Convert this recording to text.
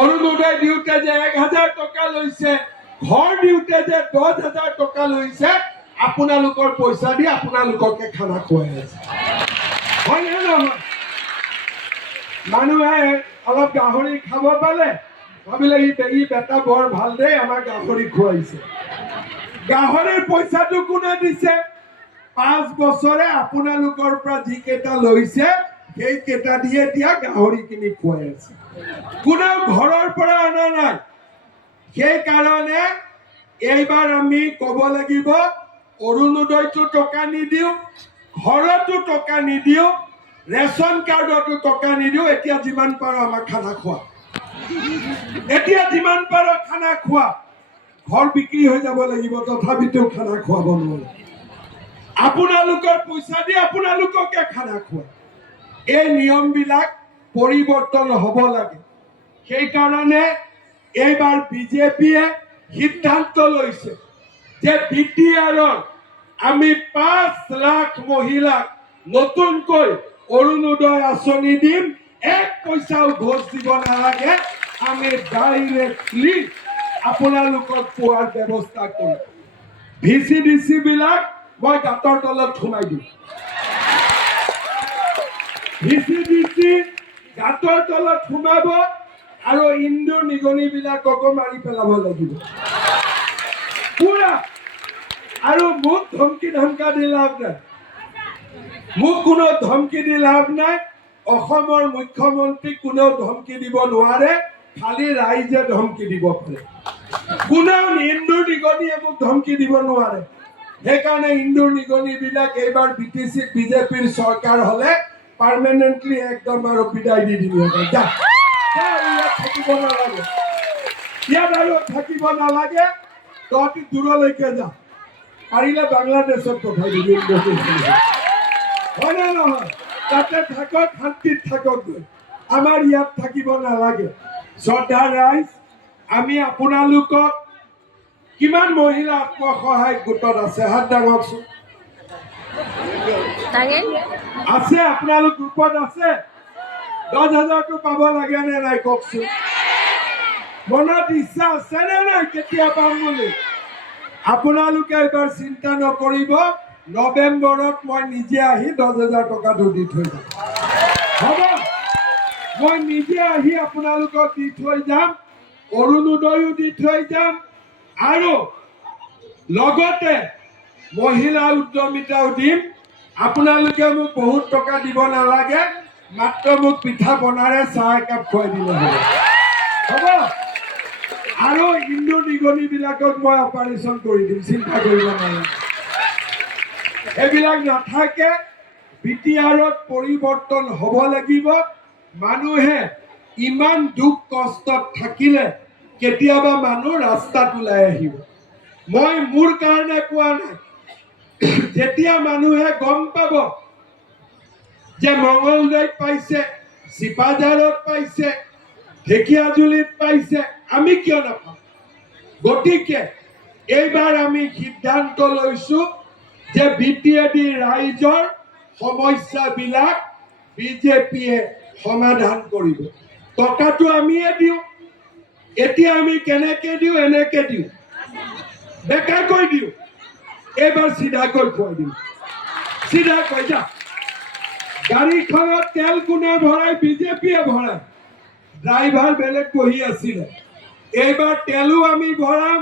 অৰুণোদয় দিওঁতে যে 1000 টকা লৈছে, ঘৰ দিওঁতে যে 10,000 টকা লৈছে, আপোনালোকৰ পইচা দি আপোনালোককে খানা খুৱাই আছে। হয় নে নহয়? মানুহে অলপ গাহৰি খাব পালে ভাবিলে ই বেটা বৰ ভাল দেই, আমাৰ গাহৰি খুৱাইছে। গাহৰিৰ পইচাটো কোনে দিছে? 5 বছৰে আপোনালোকৰ পৰা যিকেইটা লৈছে সেইকেইটা দিয়ে এতিয়া গাহৰি কিনি খুৱাই আছে। কোনেও ঘৰৰ পৰা অনা নাই। সেইকাৰণে এইবাৰ আমি ক'ব লাগিব, অৰুণোদয়তো টকা নিদিওঁ, ঘৰতো টকা নিদিওঁ, ৰেচন কাৰ্ডতো টকা নিদিওঁ। এতিয়া যিমান পাৰো আমাক খানা খোৱা, এতিয়া যিমান পাৰো খানা খোৱা। ঘৰ বিক্ৰী হৈ যাব লাগিব, তথাপিতো খানা খুৱাব নোৱাৰে। আপোনালোকৰ পইচা দি আপোনালোককে খানা খোৱা। এই নিয়মবিলাক পৰিৱৰ্তন হ'ব লাগে। সেইকাৰণে এইবাৰ বিজেপিয়ে সিদ্ধান্ত লৈছে যে BTRৰ আমি 5 লাখ মহিলাক নতুনকৈ অৰুণোদয় আঁচনি দিম। 1 পইচাও ঘোষ দিব নালাগে। আমি ডাইৰেক্টলি আপোনালোকক পোৱাৰ ব্যৱস্থা কৰিম। VCDC বিলাক মই গাঁতৰ তলত সোমাই দিম। VCDC গাঁতৰ তলত সোমাব আৰু ইন্দুৰ নিগনি বিলাককো মাৰি পেলাব লাগিব পুৰা। আৰু মোক ধমকি ধমকা দি লাভ নাই, মোক কোনো ধমকি দি লাভ নাই। অসমৰ মুখ্যমন্ত্ৰীক কোনেও ধমকি দিব নোৱাৰে, খালি ৰাইজে ধমকি দিব পাৰে। কোনেও ইন্দুৰ নিগনিয়ে মোক ধমকি দিব নোৱাৰে। সেইকাৰণে ইন্দুৰ নিগনি বিলাক এইবাৰ বিজেপিৰ চৰকাৰ হলে পাৰ্মানেন্টলি একদম আৰু বিদায় দি দিব। ইয়াত থাকিব নালাগে, ইয়াত আৰু থাকিব নালাগে। তহঁতি দূৰলৈকে যা, পাৰিলে বাংলাদেশত পঠাই দিবি। হয় নে নহয়? তাতে থাকক, শান্তিত থাকক। আমাৰ ইয়াত থাকিব নালাগে। শ্ৰদ্ধা ৰাইজ, আমি আপোনালোকক, কিমান মহিলা আত্মসহায়ক গোটত আছে? হাত দাঙকচোন। আছে? আপোনালোক গ্ৰুপত আছে? 10,000টো পাব লাগে নে নাই কওকচোন? মনত ইচ্ছা আছে নে নাই কেতিয়া পাম বুলি? আপোনালোকে এইবাৰ চিন্তা নকৰিব, নৱেম্বৰত মই নিজে আহি 10,000 টকাটো দি থৈ যাম। হ'ব, মই নিজে আহি আপোনালোকক দি থৈ যাম, অৰুণোদয়ো দি থৈ যাম, আৰু লগতে মহিলা উদ্যমিতাও দিম। আপোনালোকে মোক বহুত টকা দিব নালাগে, মাত্ৰ মোক পিঠা বনাৰে চাহ একাপ খুৱাই দিলে হ'ব। হ'ব, আৰু ইন্দুৰ নিগনি বিলাকক মই অপাৰেশ্যন কৰি দিম, চিন্তা কৰিব নালাগে। এইবিলাক নাথাকে। BTRত পৰিৱৰ্তন হ'ব লাগিব। মানুহে ইমান দুখ কষ্টত থাকিলে কেতিয়াবা মানুহ ৰাস্তাত ওলাই আহিব। মই মোৰ কাৰণে কোৱা নাই, যেতিয়া মানুহে গম পাব যে মঙলদৈত পাইছে, চিপাঝাৰত পাইছে, ঢেকিয়াজুলিত পাইছে, আমি কিয় নাপাম? গতিকে এইবাৰ আমি সিদ্ধান্ত লৈছো যে BTAD ৰাইজৰ সমস্যাবিলাক বিজেপিয়ে সমাধান কৰিব। টকাটো আমিয়ে দিওঁ। এতিয়া আমি কেনেকে দিওঁ? এনেকে দিওঁ, বেকাকৈ দিওঁ। এইবাৰ চিধাকৈ খুৱাই দিম, চিধাকৈ। যা, গাড়ীখনত তেল কোনে ভৰাই? বিজেপিয়ে ভৰাই। ড্ৰাইভাৰ বেলেগ বহি আছিলে। এইবাৰ তেলো আমি ভৰাম,